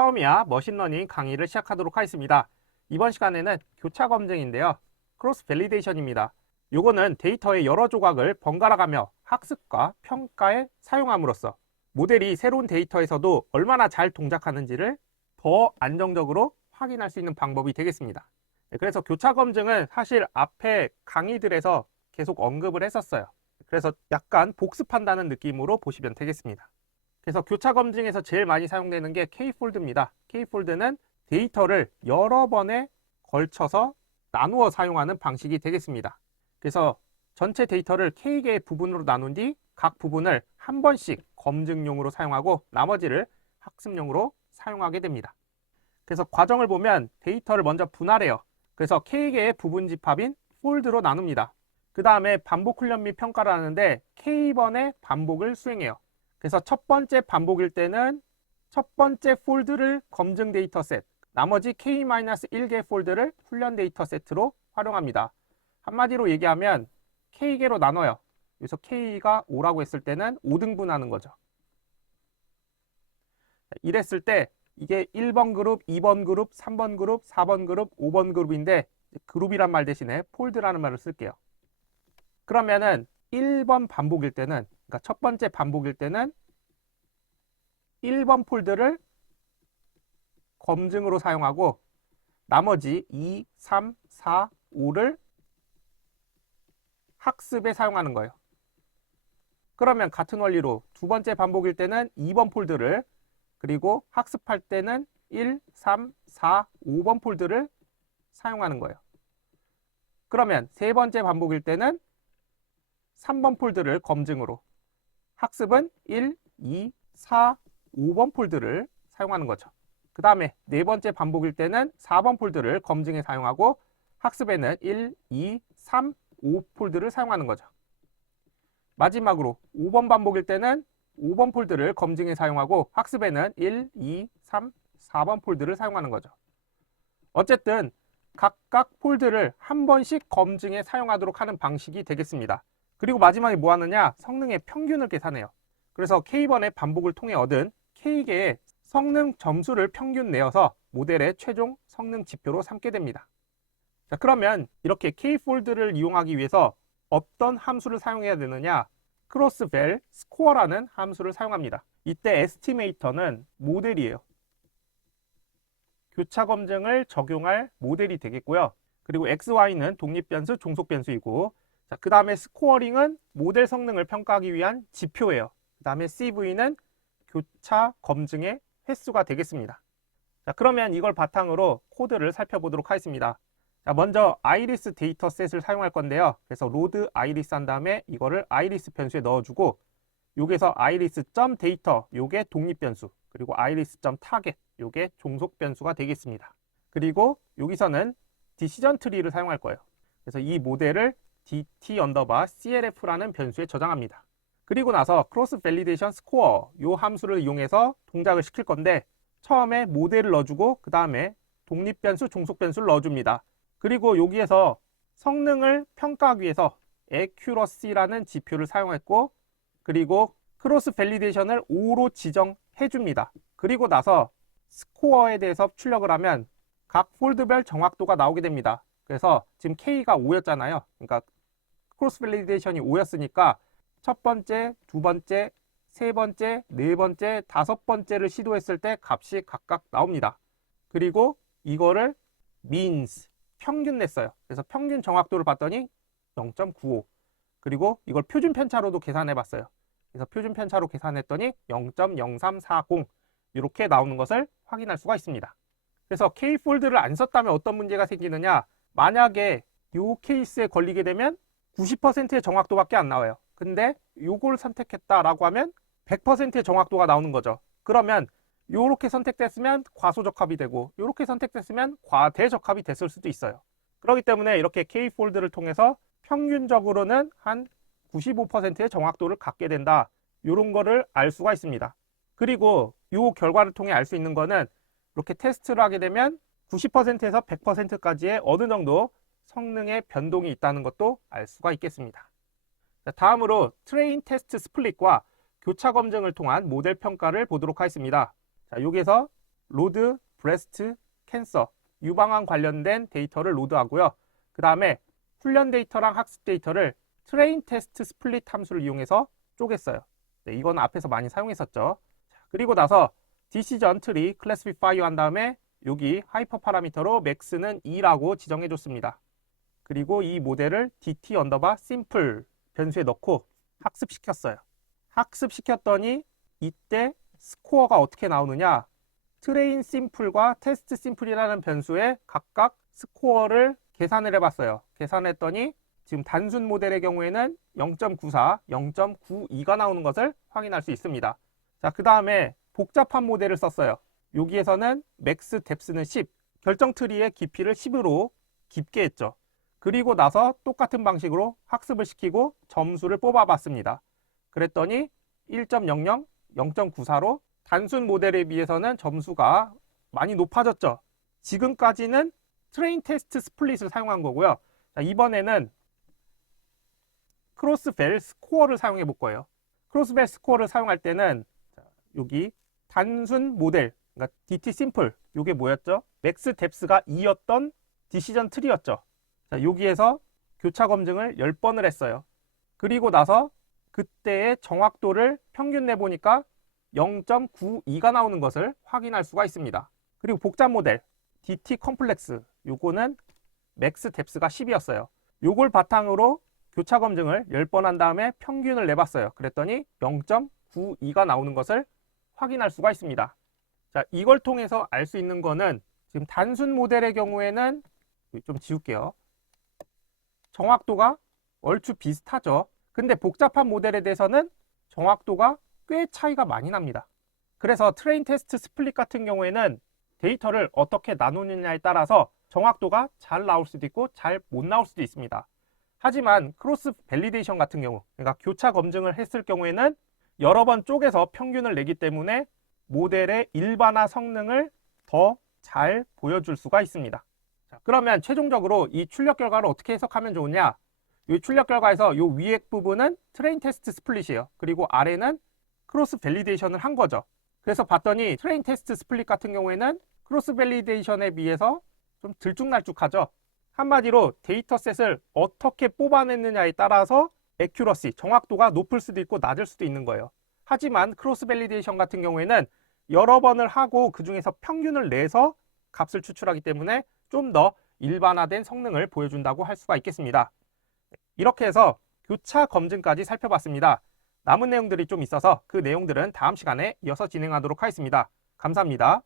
처음이야 머신러닝 강의를 시작하도록 하겠습니다. 이번 시간에는 교차 검증인데요. 크로스 밸리데이션입니다. 요거는 데이터의 여러 조각을 번갈아 가며 학습과 평가에 사용함으로써 모델이 새로운 데이터에서도 얼마나 잘 동작하는지를 더 안정적으로 확인할 수 있는 방법이 되겠습니다. 그래서 교차 검증은 사실 앞에 강의들에서 계속 언급을 했었어요. 그래서 약간 복습한다는 느낌으로 보시면 되겠습니다. 그래서 교차 검증에서 제일 많이 사용되는 게 K폴드입니다. K폴드는 데이터를 여러 번에 걸쳐서 나누어 사용하는 방식이 되겠습니다. 그래서 전체 데이터를 K개의 부분으로 나눈 뒤 각 부분을 한 번씩 검증용으로 사용하고 나머지를 학습용으로 사용하게 됩니다. 그래서 과정을 보면 데이터를 먼저 분할해요. 그래서 K개의 부분 집합인 폴드로 나눕니다. 그 다음에 반복 훈련 및 평가를 하는데 K번의 반복을 수행해요. 그래서 첫 번째 반복일 때는 첫 번째 폴드를 검증 데이터 셋, 나머지 K-1개 폴드를 훈련 데이터 세트로 활용합니다. 한마디로 얘기하면 K개로 나눠요. 그래서 K가 5라고 했을 때는 5등분 하는 거죠. 이랬을 때 이게 1번 그룹, 2번 그룹, 3번 그룹, 4번 그룹, 5번 그룹인데 그룹이란 말 대신에 폴드라는 말을 쓸게요. 그러면은 1번 반복일 때는, 그러니까 첫 번째 반복일 때는 1번 폴드를 검증으로 사용하고 나머지 2, 3, 4, 5를 학습에 사용하는 거예요. 그러면 같은 원리로 두 번째 반복일 때는 2번 폴드를, 그리고 학습할 때는 1, 3, 4, 5번 폴드를 사용하는 거예요. 그러면 세 번째 반복일 때는 3번 폴드를 검증으로, 학습은 1, 2, 4, 5번 폴드를 사용하는 거죠. 그 다음에 네 번째 반복일 때는 4번 폴드를 검증에 사용하고 학습에는 1, 2, 3, 5 폴드를 사용하는 거죠. 마지막으로 5번 반복일 때는 5번 폴드를 검증에 사용하고 학습에는 1, 2, 3, 4번 폴드를 사용하는 거죠. 어쨌든 각각 폴드를 한 번씩 검증에 사용하도록 하는 방식이 되겠습니다. 그리고 마지막에 뭐 하느냐? 성능의 평균을 계산해요. 그래서 K번의 반복을 통해 얻은 K개의 성능 점수를 평균 내어서 모델의 최종 성능 지표로 삼게 됩니다. 자, 그러면 이렇게 K폴드를 이용하기 위해서 어떤 함수를 사용해야 되느냐? 크로스밸 스코어라는 함수를 사용합니다. 이때 에스티메이터는 모델이에요. 교차 검증을 적용할 모델이 되겠고요. 그리고 XY는 독립변수, 종속변수이고, 자, 그 다음에 스코어링은 모델 성능을 평가하기 위한 지표예요. 그 다음에 CV는 교차 검증의 횟수가 되겠습니다. 자, 그러면 이걸 바탕으로 코드를 살펴보도록 하겠습니다. 자, 먼저 아이리스 데이터셋을 사용할 건데요. 그래서 로드 아이리스 한 다음에 이거를 아이리스 변수에 넣어주고, 여기서 iris.data 요게 독립변수, 그리고 iris.target 요게 종속변수가 되겠습니다. 그리고 여기서는 decision tree를 사용할 거예요. 그래서 이 모델을 dt_clf라는 변수에 저장합니다. 그리고 나서 크로스 밸리데이션 스코어 요 함수를 이용해서 동작을 시킬 건데, 처음에 모델을 넣어주고 그 다음에 독립변수, 종속변수를 넣어줍니다. 그리고 여기에서 성능을 평가하기 위해서 accuracy라는 지표를 사용했고, 그리고 크로스 밸리데이션을 5로 지정해 줍니다. 그리고 나서 스코어에 대해서 출력을 하면 각 폴드별 정확도가 나오게 됩니다. 그래서 지금 K가 5였잖아요. 그러니까 크로스 밸리데이션이 5였으니까 첫 번째, 두 번째, 세 번째, 네 번째, 다섯 번째를 시도했을 때 값이 각각 나옵니다. 그리고 이거를 means, 평균 냈어요. 그래서 평균 정확도를 봤더니 0.95. 그리고 이걸 표준 편차로도 계산해 봤어요. 그래서 표준 편차로 계산했더니 0.0340 이렇게 나오는 것을 확인할 수가 있습니다. 그래서 K폴드를 안 썼다면 어떤 문제가 생기느냐? 만약에 이 케이스에 걸리게 되면 90%의 정확도밖에 안 나와요. 근데 요걸 선택했다라고 하면 100%의 정확도가 나오는 거죠. 그러면 요렇게 선택됐으면 과소적합이 되고 요렇게 선택됐으면 과대적합이 됐을 수도 있어요. 그렇기 때문에 이렇게 K폴드를 통해서 평균적으로는 한 95%의 정확도를 갖게 된다. 이런 거를 알 수가 있습니다. 그리고 이 결과를 통해 알 수 있는 거는 이렇게 테스트를 하게 되면 90%에서 100%까지의 어느 정도 성능의 변동이 있다는 것도 알 수가 있겠습니다. 자, 다음으로 트레인 테스트 스플릿과 교차 검증을 통한 모델 평가를 보도록 하겠습니다. 자, 여기에서 로드 브레스트 캔서 유방암 관련된 데이터를 로드하고요. 그 다음에 훈련 데이터랑 학습 데이터를 트레인 테스트 스플릿 함수를 이용해서 쪼갰어요. 네, 이건 앞에서 많이 사용했었죠. 그리고 나서 디시전 트리 클래시파이어 한 다음에 여기 하이퍼 파라미터로 맥스는 2라고 지정해 줬습니다. 그리고 이 모델을 dt 언더바 심플 변수에 넣고 학습시켰어요. 학습시켰더니 이때 스코어가 어떻게 나오느냐, 트레인 심플과 테스트 심플이라는 변수에 각각 스코어를 계산을 해봤어요. 계산했더니 지금 단순 모델의 경우에는 0.94, 0.92가 나오는 것을 확인할 수 있습니다. 자, 그 다음에 복잡한 모델을 썼어요. 여기에서는 맥스 뎁스는 10, 결정 트리의 깊이를 10으로 깊게 했죠. 그리고 나서 똑같은 방식으로 학습을 시키고 점수를 뽑아봤습니다. 그랬더니 1.00, 0.94로 단순 모델에 비해서는 점수가 많이 높아졌죠. 지금까지는 트레인 테스트 스플릿을 사용한 거고요. 자, 이번에는 크로스벨 스코어를 사용해 볼 거예요. 크로스벨 스코어를 사용할 때는 여기 단순 모델, 그러니까 DT 심플, 이게 뭐였죠? 맥스 뎁스가 2였던 디시전 트리였죠. 자, 여기에서 교차 검증을 10번을 했어요. 그리고 나서 그때의 정확도를 평균 내보니까 0.92가 나오는 것을 확인할 수가 있습니다. 그리고 복잡 모델 DT 컴플렉스, 요거는 맥스 뎁스가 10이었어요. 요걸 바탕으로 교차 검증을 10번 한 다음에 평균을 내봤어요. 그랬더니 0.92가 나오는 것을 확인할 수가 있습니다. 자, 이걸 통해서 알 수 있는 거는 지금 단순 모델의 경우에는 좀 지울게요. 정확도가 얼추 비슷하죠. 근데 복잡한 모델에 대해서는 정확도가 꽤 차이가 많이 납니다. 그래서 트레인 테스트 스플릿 같은 경우에는 데이터를 어떻게 나누느냐에 따라서 정확도가 잘 나올 수도 있고 잘 못 나올 수도 있습니다. 하지만 크로스 밸리데이션 같은 경우, 그러니까 교차 검증을 했을 경우에는 여러 번 쪼개서 평균을 내기 때문에 모델의 일반화 성능을 더 잘 보여줄 수가 있습니다. 자, 그러면 최종적으로 이 출력 결과를 어떻게 해석하면 좋으냐? 이 출력 결과에서 이 위에 부분은 트레인 테스트 스플릿이에요. 그리고 아래는 크로스 밸리데이션을 한 거죠. 그래서 봤더니 트레인 테스트 스플릿 같은 경우에는 크로스 밸리데이션에 비해서 좀 들쭉날쭉하죠. 한마디로 데이터셋을 어떻게 뽑아냈느냐에 따라서 애큐러시, 정확도가 높을 수도 있고 낮을 수도 있는 거예요. 하지만 크로스 밸리데이션 같은 경우에는 여러 번을 하고 그 중에서 평균을 내서 값을 추출하기 때문에 좀 더 일반화된 성능을 보여준다고 할 수가 있겠습니다. 이렇게 해서 교차 검증까지 살펴봤습니다. 남은 내용들이 좀 있어서 그 내용들은 다음 시간에 이어서 진행하도록 하겠습니다. 감사합니다.